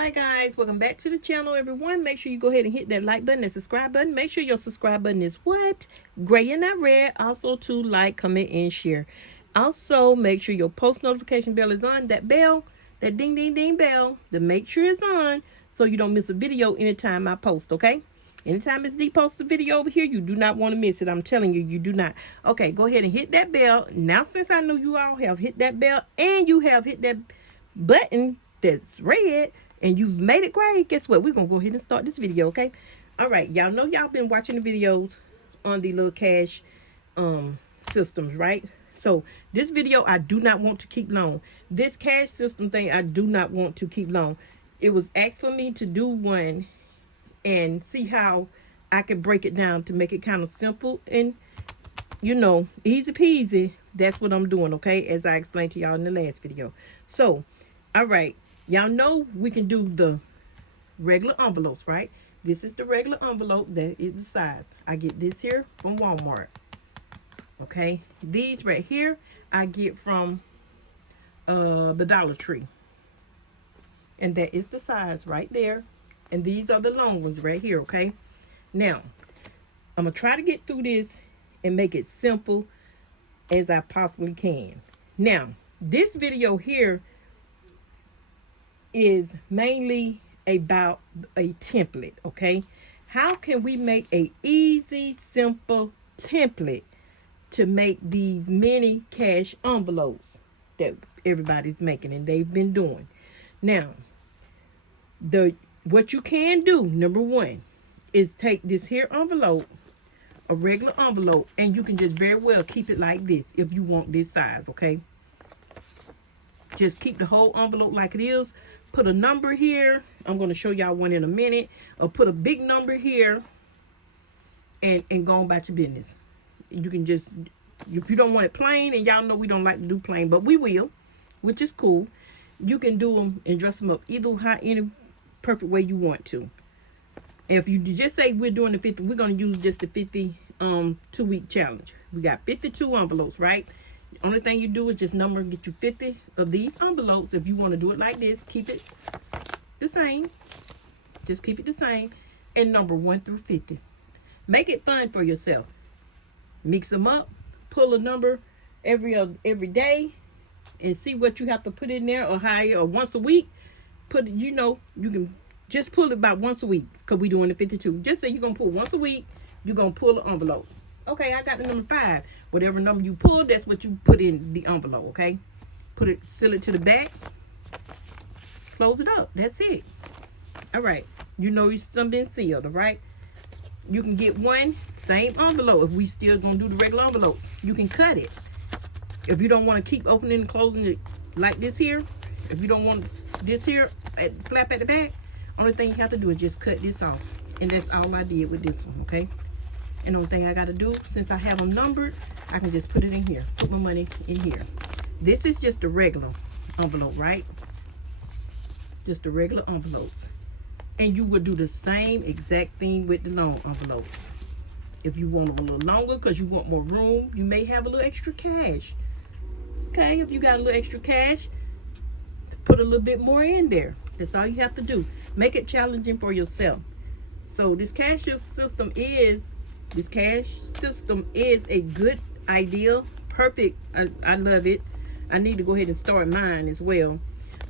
Hi guys, welcome back to the channel everyone. Make sure you go ahead and hit that like button and subscribe button. Make sure your subscribe button is what? Gray and not red. Also to like, comment, and share. Also make sure your post notification bell is on. That bell, that ding ding ding bell, to make sure it's on so you don't miss a video anytime I post, okay? Anytime it's D post a video over here, you do not want to miss it. I'm telling you, you do not. Okay, go ahead and hit that bell. Now since I know you all have hit that bell and you have hit that button that's red and you've made it gray, guess what? We're gonna go ahead and start this video, okay? All right, y'all know y'all been watching the videos on the little cash systems, right? So this video I do not want to keep long. This cash system thing I do not want to keep long. It was asked for me to do one and see how I could break it down to make it kind of simple and, you know, easy peasy. That's what I'm doing, okay, as I explained to y'all in the last video. So all right, y'all know we can do the regular envelopes, right? This is the regular envelope. That is the size. I get this here from Walmart. Okay, these right here I get from the Dollar Tree, and that is the size right there. And these are the long ones right here. Okay, now I'm gonna try to get through this and make it simple as I possibly can. Now this video here is mainly about a template, okay? How can we make a easy, simple template to make these mini cash envelopes that everybody's making and they've been doing? Now, what you can do, number one, is take this here envelope, a regular envelope, and you can just very well keep it like this if you want this size, okay? Just keep the whole envelope like it is. Put a number here. I'm going to show y'all one in a minute. Or put a big number here and go on about your business. You can just, if you don't want it plain, and y'all know we don't like to do plain, but we will, which is cool. You can do them and dress them up any perfect way you want to. If you just say we're doing the 50, we're going to use just the 50 2-week challenge. We got 52 envelopes, right? The only thing you do is just number and get you 50 of these envelopes. If you want to do it like this, keep it the same. Just keep it the same. And number 1 through 50. Make it fun for yourself. Mix them up. Pull a number every day. And see what you have to put in there or higher or once a week. Put it, you know, you can just pull it about once a week because we're doing the 52. Just say you're going to pull once a week. You're going to pull an envelope. Okay, I got the number 5. Whatever number you pull, that's what you put in the envelope, okay? Seal it to the back. Close it up. That's it. All right. You know it's something been sealed, all right? You can get one, same envelope. If we still going to do the regular envelopes, you can cut it. If you don't want to keep opening and closing it like this here, if you don't want this here, flap at the back, only thing you have to do is just cut this off. And that's all I did with this one, okay? And the only thing I got to do, since I have them numbered, I can just put it in here. Put my money in here. This is just a regular envelope, right? Just the regular envelopes. And you would do the same exact thing with the long envelopes. If you want them a little longer because you want more room, you may have a little extra cash. Okay, if you got a little extra cash, put a little bit more in there. That's all you have to do. Make it challenging for yourself. So this cash system is a good idea. Perfect. I love it. I need to go ahead and start mine as well.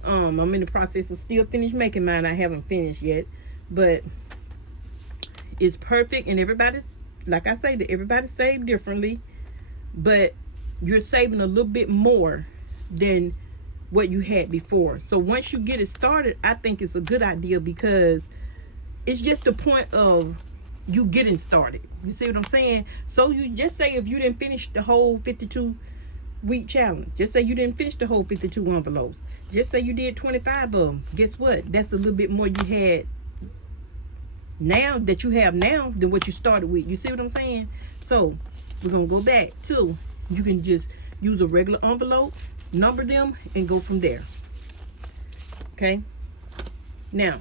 I'm in the process of still finish making mine. I haven't finished yet, but it's perfect. And everybody, like I say, everybody save differently, but you're saving a little bit more than what you had before. So once you get it started, I think it's a good idea because it's just the point of you getting started. You see what I'm saying? So you just say if you didn't finish the whole 52-week challenge, just say you didn't finish the whole 52 envelopes, just say you did 25 of them, guess what? That's a little bit more you had now that you have now than what you started with. You see what I'm saying? So we're gonna go back to, you can just use a regular envelope, number them, and go from there. Okay, now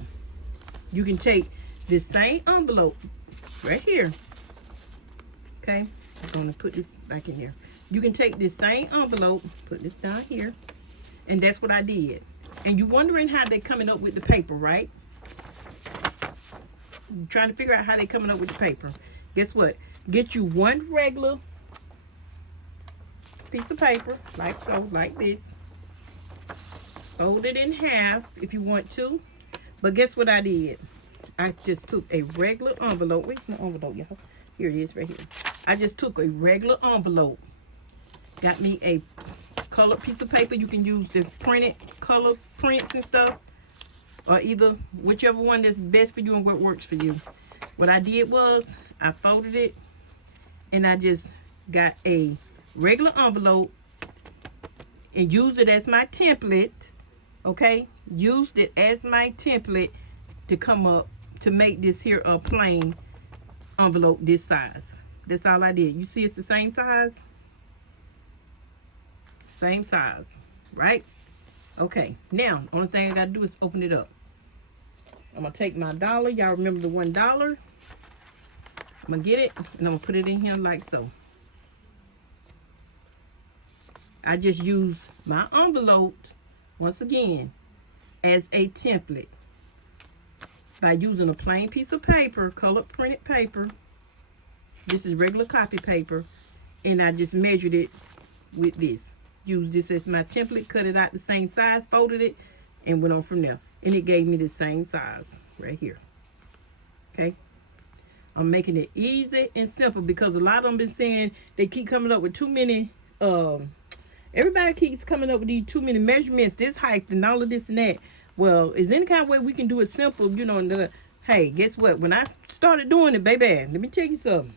you can take this same envelope right here. Okay, I'm gonna put this back in here. You can take this same envelope, put this down here, and that's what I did. And you're wondering how they're coming up with the paper, right? You're trying to figure out how they're coming up with the paper. Guess what? Get you one regular piece of paper, like so, like this. Fold it in half if you want to. But guess what I did? I just took a regular envelope. Where's my envelope, y'all? Here it is right here. I just took a regular envelope. Got me a colored piece of paper. You can use the printed color prints and stuff. Or either whichever one that's best for you and what works for you. What I did was I folded it and I just got a regular envelope and used it as my template. Okay, used it as my template to come up to make this here a plain envelope this size. That's all I did. You see it's the same size? Same size, right? Okay, now only thing I gotta do is open it up. I'm gonna take my dollar. Y'all remember the $1? I'm gonna get it and I'm gonna put it in here like so. I just use my envelope once again as a template by using a plain piece of paper, colored printed paper. This is regular copy paper, and I just measured it with this. Use this as my template, cut it out the same size, folded it, and went on from there. And it gave me the same size right here. Okay, I'm making it easy and simple because a lot of them been saying they keep coming up with too many everybody keeps coming up with these too many measurements, this height and all of this and that. Well, is any kind of way we can do it simple, you know? And hey, guess what? When I started doing it, baby, let me tell you something.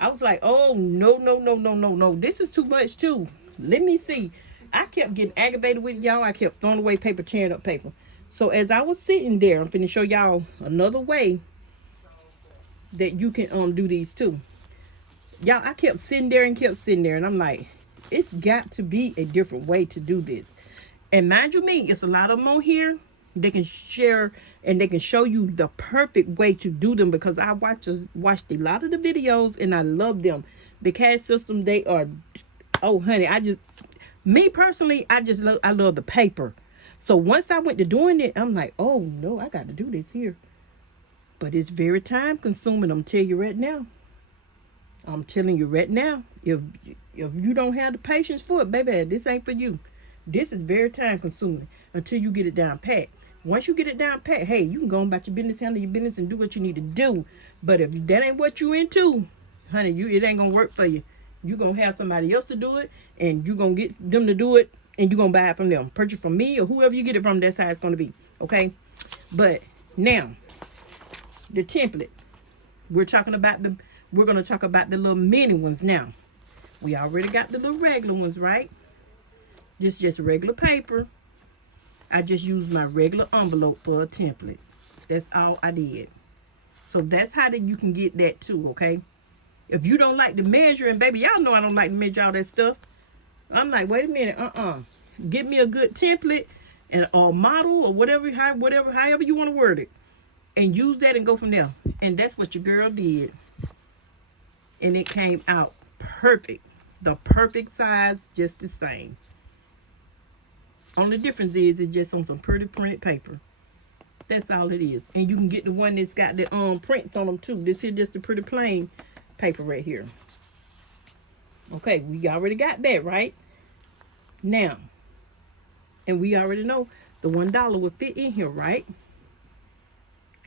I was like, oh, no. This is too much, too. Let me see. I kept getting aggravated with y'all. I kept throwing away paper, tearing up paper. So as I was sitting there, I'm finna show y'all another way that you can do these, too. Y'all, I kept sitting there, and I'm like, it's got to be a different way to do this. And mind you me, it's a lot of them on here. They can share and they can show you the perfect way to do them because I watched a lot of the videos and I love them. The CAD system, they are, oh honey, me personally, I love the paper. So once I went to doing it, I'm like, oh no, I got to do this here. But it's very time consuming. I'm telling you right now. If you don't have the patience for it, baby, this ain't for you. This is very time consuming until you get it down pat. Once you get it down pat, hey, you can go about your business, handle your business, and do what you need to do. But if that ain't what you into, honey, it ain't gonna work for you. You're gonna have somebody else to do it, and you're gonna get them to do it, and you're gonna buy it from them. Purchase from me or whoever you get it from, that's how it's gonna be. Okay? But now, the template. We're gonna talk about the little mini ones now. We already got the little regular ones, right? This is just regular paper. I just used my regular envelope for a template. That's all I did. So that's how you can get that too, okay? If you don't like to measure, and baby, y'all know I don't like to measure all that stuff. I'm like, wait a minute, Get me a good template and or model or whatever, however you want to word it. And use that and go from there. And that's what your girl did. And it came out perfect. The perfect size, just the same. Only difference is it's just on some pretty printed paper. That's all it is. And you can get the one that's got the prints on them too. This here just a pretty plain paper right here. Okay, we already got that, right? Now, and we already know the $1 will fit in here, right?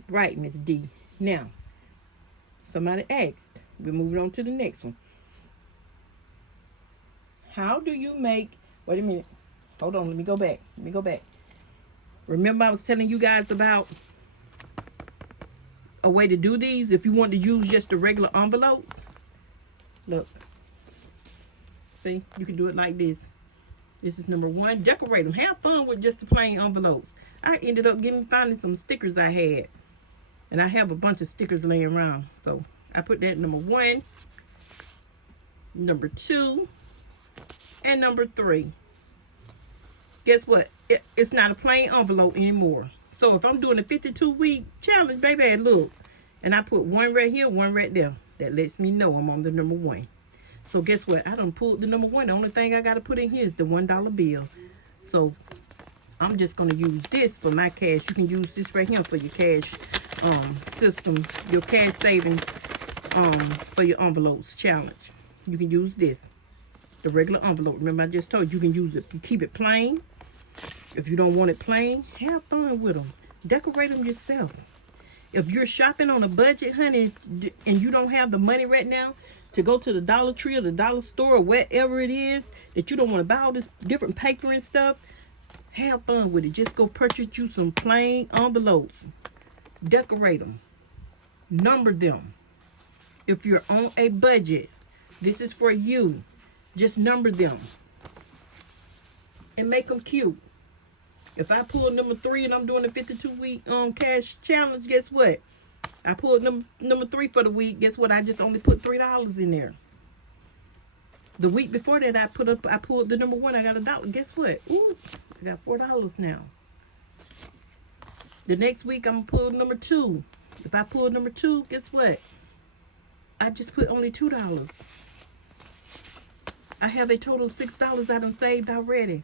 Right, Miss D. Now, somebody asked. We're moving on to the next one. How do you make, wait a minute. Hold on, let me go back. Remember I was telling you guys about a way to do these if you want to use just the regular envelopes? Look. See, you can do it like this. This is number 1. Decorate them. Have fun with just the plain envelopes. I ended up finding some stickers I had. And I have a bunch of stickers laying around. So I put that number 1, number 2, and number 3. Guess what? It's not a plain envelope anymore. So if I'm doing a 52-week challenge, baby, look. And I put 1 right here, 1 right there. That lets me know I'm on the number 1. So guess what? I done pulled the number 1. The only thing I got to put in here is the $1 bill. So I'm just going to use this for my cash. You can use this right here for your cash system, your cash saving for your envelopes challenge. You can use this, the regular envelope. Remember, I just told you can use it. Keep it plain. If you don't want it plain, have fun with them. Decorate them yourself. If you're shopping on a budget, honey, and you don't have the money right now to go to the Dollar Tree or the dollar store or wherever it is that you don't want to buy all this different paper and stuff, have fun with it. Just go purchase you some plain envelopes. Decorate them. Number them. If you're on a budget, this is for you. Just number them. And make them cute. If I pull number 3 and I'm doing a 52-week cash challenge, guess what? I pulled number 3 for the week. Guess what? I just only put $3 in there. The week before that, I pulled the number 1. I got $1. Guess what? Ooh, I got $4 now. The next week, I'm gonna pull number 2. If I pull number 2, guess what? I just put only $2. I have a total of $6 I done saved already.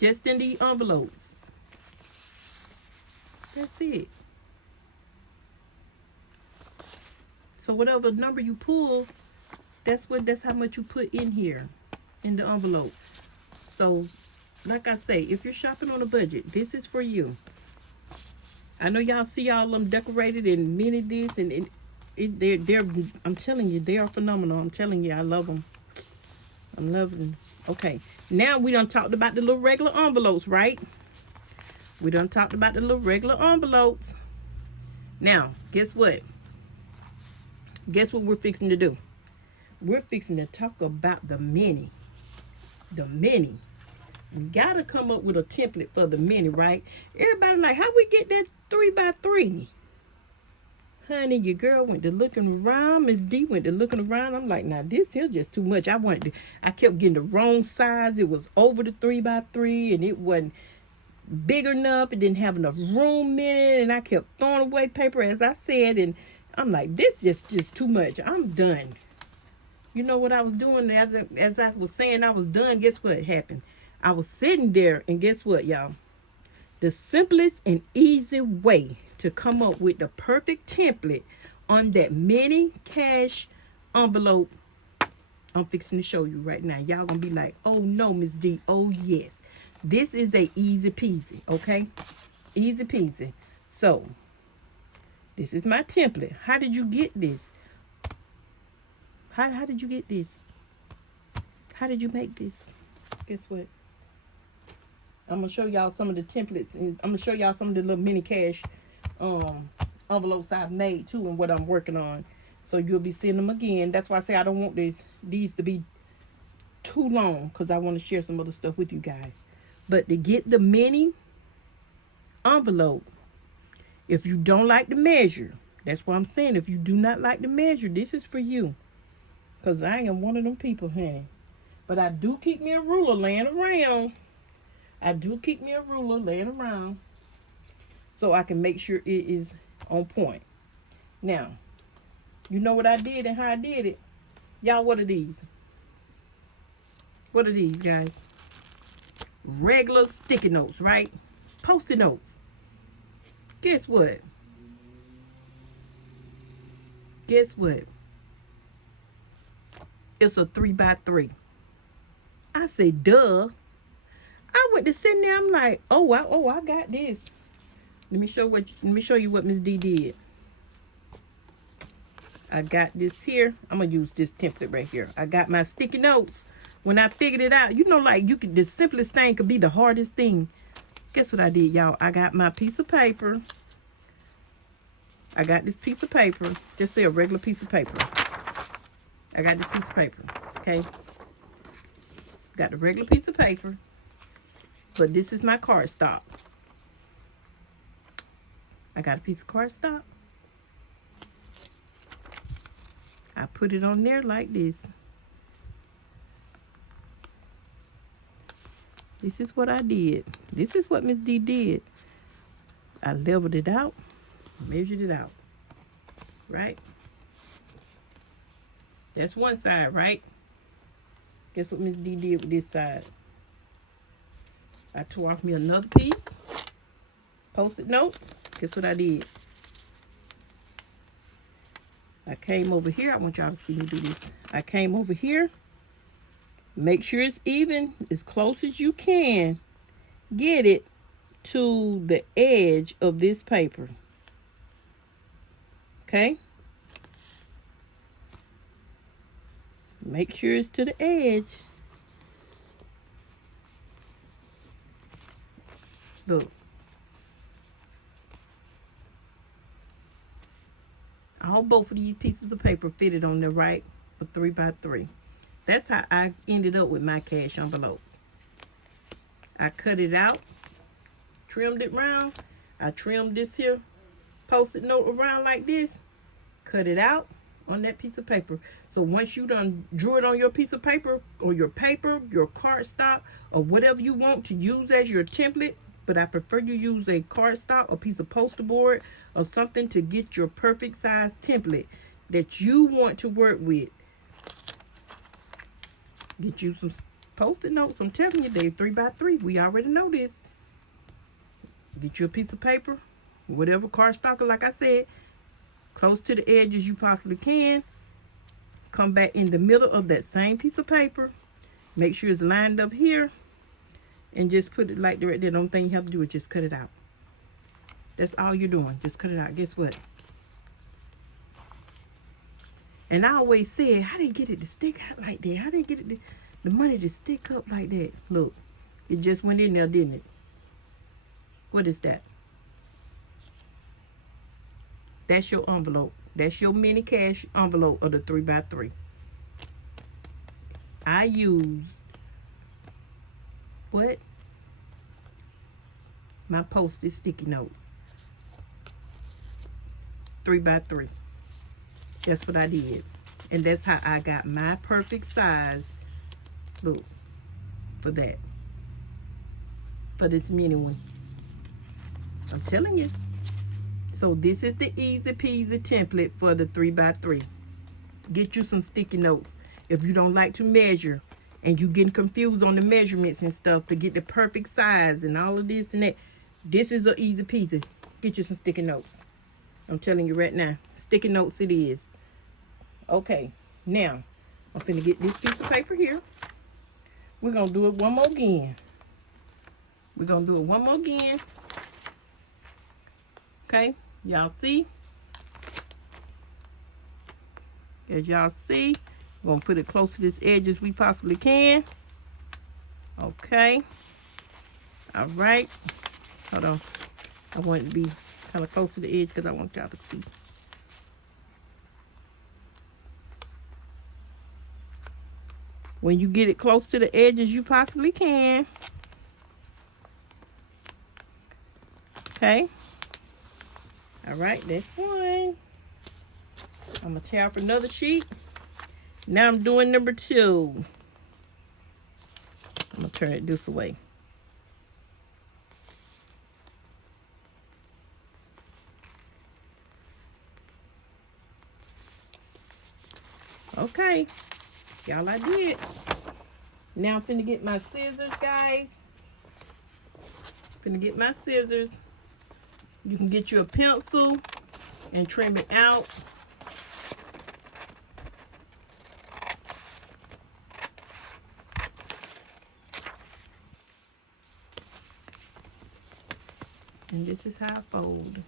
Just in the envelopes. That's it. So whatever number you pull, that's how much you put in here in the envelope. So like I say, if you're shopping on a budget, this is for you. I know y'all see all them decorated and mini this and they're I'm telling you, they are phenomenal. I'm telling you, I love them. I'm loving them. Okay, now we done talked about the little regular envelopes, right? We done talked about the little regular envelopes. Now, guess what? Guess what we're fixing to do? We're fixing to talk about the mini. The mini. We gotta come up with a template for the mini, right? Everybody like, how we get that 3x3? Honey, your girl went to looking around. Miss D went to looking around. I'm like, now this here just too much. I kept getting the wrong size. It was over the 3x3 and it wasn't big enough. It didn't have enough room in it. And I kept throwing away paper, as I said. And I'm like, this just too much. I'm done. You know what I was doing? As I was saying I was done, guess what happened? I was sitting there and guess what, y'all? The simplest and easy way to come up with the perfect template on that mini cash envelope, I'm fixing to show you right now. Y'all gonna be like, oh no, Miss D. Oh yes. This is a easy peasy, okay? Easy peasy. So, this is my template. How did you get this? How did you get this? How did you make this? Guess what? I'm gonna show y'all some of the templates, and I'm gonna show y'all some of the little mini cash envelopes I've made too, and what I'm working on. So you'll be seeing them again. That's why I say I don't want these to be too long, because I want to share some other stuff with you guys. But to get the mini envelope, if you don't like the measure, that's what I'm saying. If you do not like the measure, this is for you. Because I am one of them people, honey. But I do keep me a ruler laying around. So I can make sure it is on point. Now, you know what I did and how I did it? Y'all, what are these? What are these, guys? Regular sticky notes, right? Post-it notes. Guess what? Guess what? It's a 3x3. I say, duh. I went to sitting there. I'm like, I got this. Let me show you what Miss D did. I got this here. I'm gonna use this template right here. I got my sticky notes. When I figured it out, you know, like the simplest thing could be the hardest thing. Guess what I did, y'all? I got my piece of paper. I got this piece of paper. Just say a regular piece of paper. I got this piece of paper. Okay. Got the regular piece of paper. But this is my cardstock. I got a piece of cardstock. I put it on there like this. This is what I did. This is what Miss D did. I leveled it out, measured it out, right? That's one side, right? Guess what Miss D did with this side? I tore off me another piece. Post-it note. Guess what I did? I came over here. I want y'all to see me do this. I came over here. Make sure it's even, as close as you can. Get it to the edge of this paper. Okay? Make sure it's to the edge. Look. All both of these pieces of paper fitted on the right for 3x3. That's how I ended up with my cash envelope. I cut it out, trimmed it round. I trimmed this here post-it note around like this, cut it out on that piece of paper. So once you done drew it on your piece of paper, or your cardstock, or whatever you want to use as your template, but I prefer you use a cardstock or piece of poster board or something to get your perfect size template that you want to work with. Get you some post-it notes. I'm telling you, they're 3x3. We already know this. Get you a piece of paper, whatever cardstock, like I said, close to the edge as you possibly can. Come back in the middle of that same piece of paper. Make sure it's lined up here. And just put it like right there. The only thing you have to do is just cut it out. That's all you're doing. Just cut it out. Guess what? And I always said, how they get it to stick out like that? How they get it the money to stick up like that? Look, it just went in there, didn't it? What is that? That's your envelope. That's your mini cash envelope of the 3x3. I use what? My Post-it sticky notes. 3x3. That's what I did. And that's how I got my perfect size. Look, for that. For this mini one. I'm telling you. So this is the easy peasy template for the 3x3. Get you some sticky notes. If you don't like to measure and you getting confused on the measurements and stuff to get the perfect size and all of this and that, this is a easy peasy. Get you some sticky notes. I'm telling you right now, sticky notes it is. Okay, now I'm finna get this piece of paper here. We're gonna do it one more again. We're gonna do it one more again. Okay, y'all see? As y'all see, we're gonna put it close to this edge as we possibly can. Okay. All right. Hold on. I want it to be kind of close to the edge because I want y'all to see. When you get it close to the edge as you possibly can. Okay. All right, that's one. I'm going to tear off another sheet. Now I'm doing number 2. I'm going to turn it this way. Okay. Y'all, I did. Now I'm finna get my scissors, guys. Finna get my scissors. You can get you a pencil and trim it out. And this is how I fold.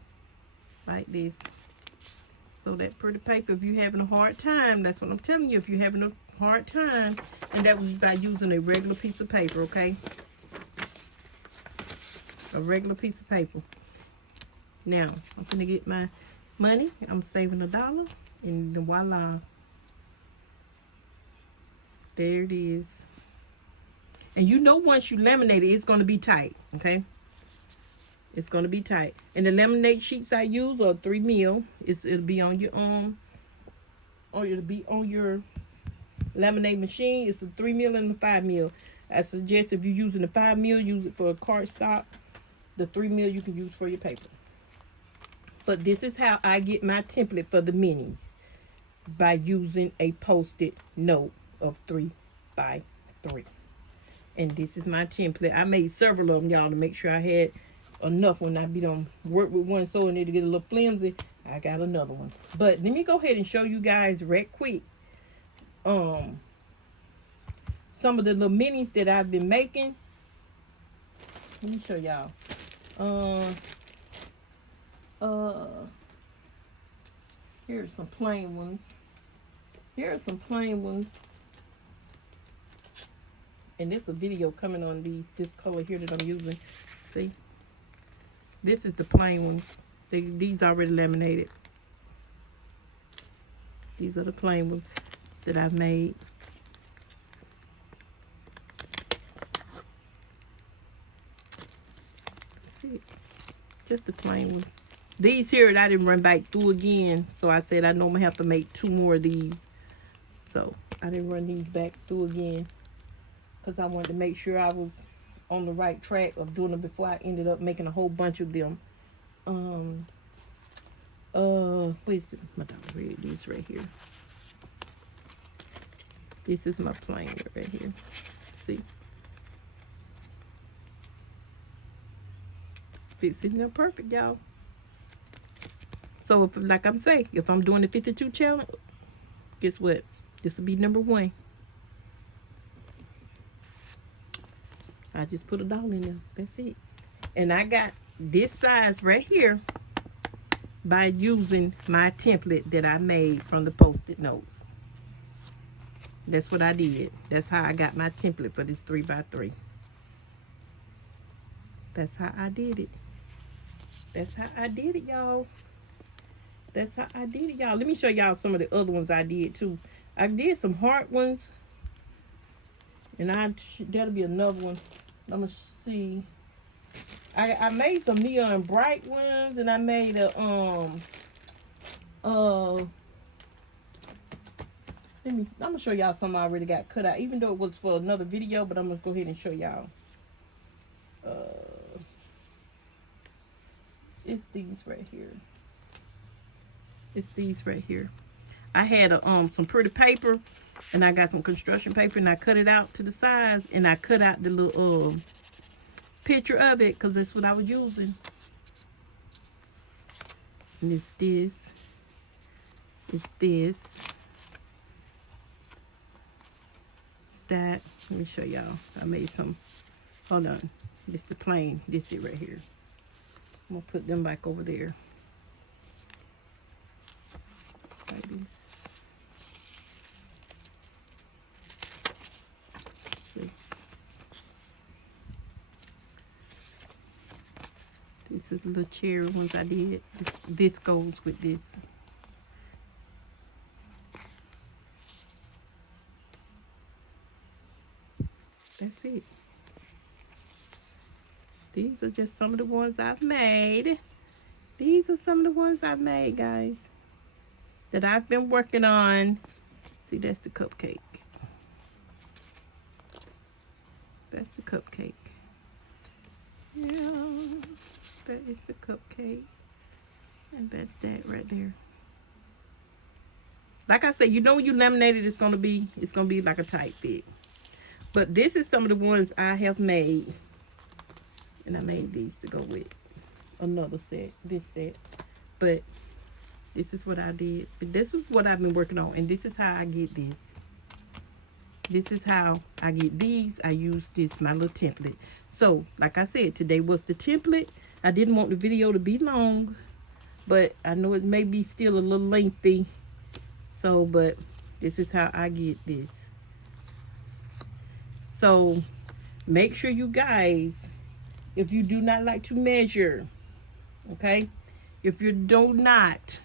Like this. So that pretty paper, if you're having a hard time, that's what I'm telling you. If you're having a hard time, and that was by using a regular piece of paper, okay? A regular piece of paper. Now, I'm gonna get my money. I'm saving $1, and voila. There it is. And you know once you laminate it, it's gonna be tight, okay? It's gonna be tight. And the laminate sheets I use are 3 mil. It'll be on your or it'll be on your laminate machine. It's a 3 mil and a 5 mil. I suggest if you're using the 5 mil, use it for a cardstock. The 3 mil you can use for your paper. But this is how I get my template for the minis. by using a post-it note of 3 by 3. And this is my template. I made several of them, y'all, to make sure I had enough when I be done work with one sewing it to get a little flimsy. I got another one. But let me go ahead and show you guys right quick some of the little minis that I've been making. Let me show y'all. Here's some plain ones. Here are some plain ones. And there's a video coming on this color here that I'm using. See? This is the plain ones. These already laminated. These are the plain ones that I've made. See? Just the plain ones. These here I didn't run back through again. So I said I know I'm going to have to make 2 more of these. So I didn't run these back through again. Because I wanted to make sure I was on the right track of doing it before I ended up making a whole bunch of them. Where's it? My dog read these right here. This is my plain right here. See? Fits in there perfect, y'all. So, if, like I'm saying, if I'm doing the 52 challenge, guess what? This will be number 1. I just put a doll in there. That's it. And I got this size right here by using my template that I made from the post-it notes. That's what I did. That's how I got my template for this 3 by 3. That's how I did it. That's how I did it, y'all. That's how I did it, y'all. Let me show y'all some of the other ones I did too. I did some heart ones. And that'll be another one. I'm gonna see. I made some neon bright ones, and I made a I'm gonna show y'all some I already got cut out, even though it was for another video, but I'm gonna go ahead and show y'all. It's these right here. It's these right here. I had some pretty paper, and I got some construction paper, and I cut it out to the size, and I cut out the little picture of it, because that's what I was using. And it's this. It's this. It's that. Let me show y'all. I made some. Hold on. This the plain. This it right here. I'm gonna put them back over there. Like this. See. These are the little cherry ones I did. This goes with this. That's it. These are just some of the ones I've made. These are some of the ones I've made, guys, that I've been working on. See, that's the cupcake. That's the cupcake. Yeah, that is the cupcake. And that's that right there. Like I said, you know when you laminate it, it's gonna be like a tight fit. But this is some of the ones I have made. And I made these to go with another set, this set. But this is what I did. But this is what I've been working on. And this is how I get this. This is how I get these. I use this, my little template. So, like I said, today was the template. I didn't want the video to be long, but I know it may be still a little lengthy. So, but this is how I get this. So, make sure you guys, if you do not like to measure, okay? If you do not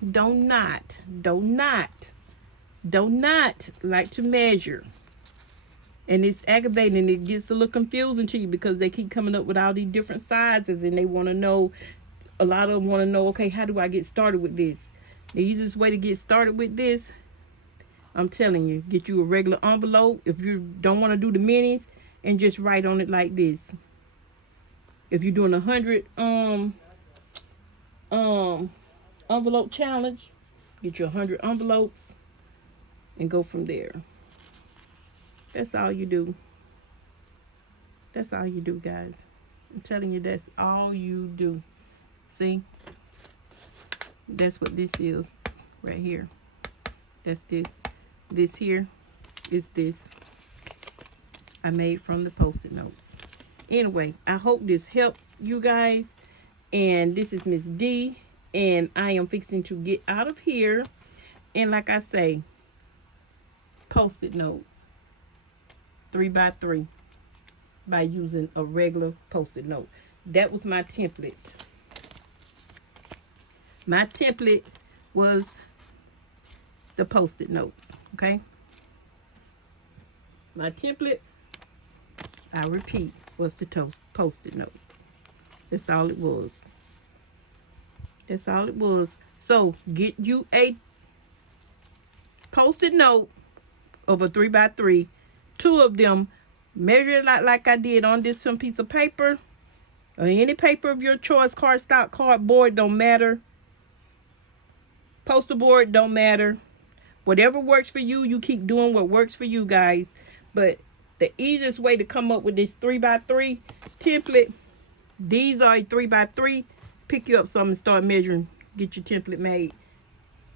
like to measure, and it's aggravating, it gets a little confusing to you because they keep coming up with all these different sizes, and they want to know, a lot of them want to know, okay, how do I get started with this? The easiest way to get started with this, I'm telling you, get you a regular envelope. If you don't want to do the minis, and just write on it like this. If you're doing 100 envelope challenge, get you 100 envelopes and go from there. That's all you do. That's all you do, guys. I'm telling you, that's all you do. See? That's what this is right here. That's this. This here is this. I made from the Post-it notes. Anyway, I hope this helped you guys. And this is Miss D. And I am fixing to get out of here. And like I say, Post-it notes. 3x3. By using a regular Post-it note. That was my template. My template was the Post-it notes. Okay? My template, I repeat, was the Post-it note. That's all it was. That's all it was. So, get you a Post-it note of a 3x3. 2 of them. Measure it out like I did on this some piece of paper. Or any paper of your choice. Cardstock, cardboard, don't matter. Poster board, don't matter. Whatever works for you, you keep doing what works for you, guys. But the easiest way to come up with this 3x3 template, these are a 3x3. Pick you up some and start measuring. Get your template made.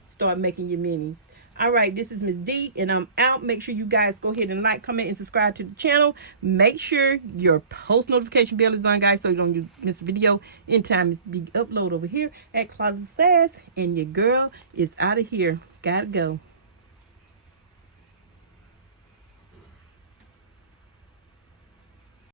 Start making your minis. All right, this is Miss D, and I'm out. Make sure you guys go ahead and like, comment, and subscribe to the channel. Make sure your post notification bell is on, guys, so you don't miss a video. Anytime it's the upload over here at Closet of SaSS, and your girl is out of here. Gotta go.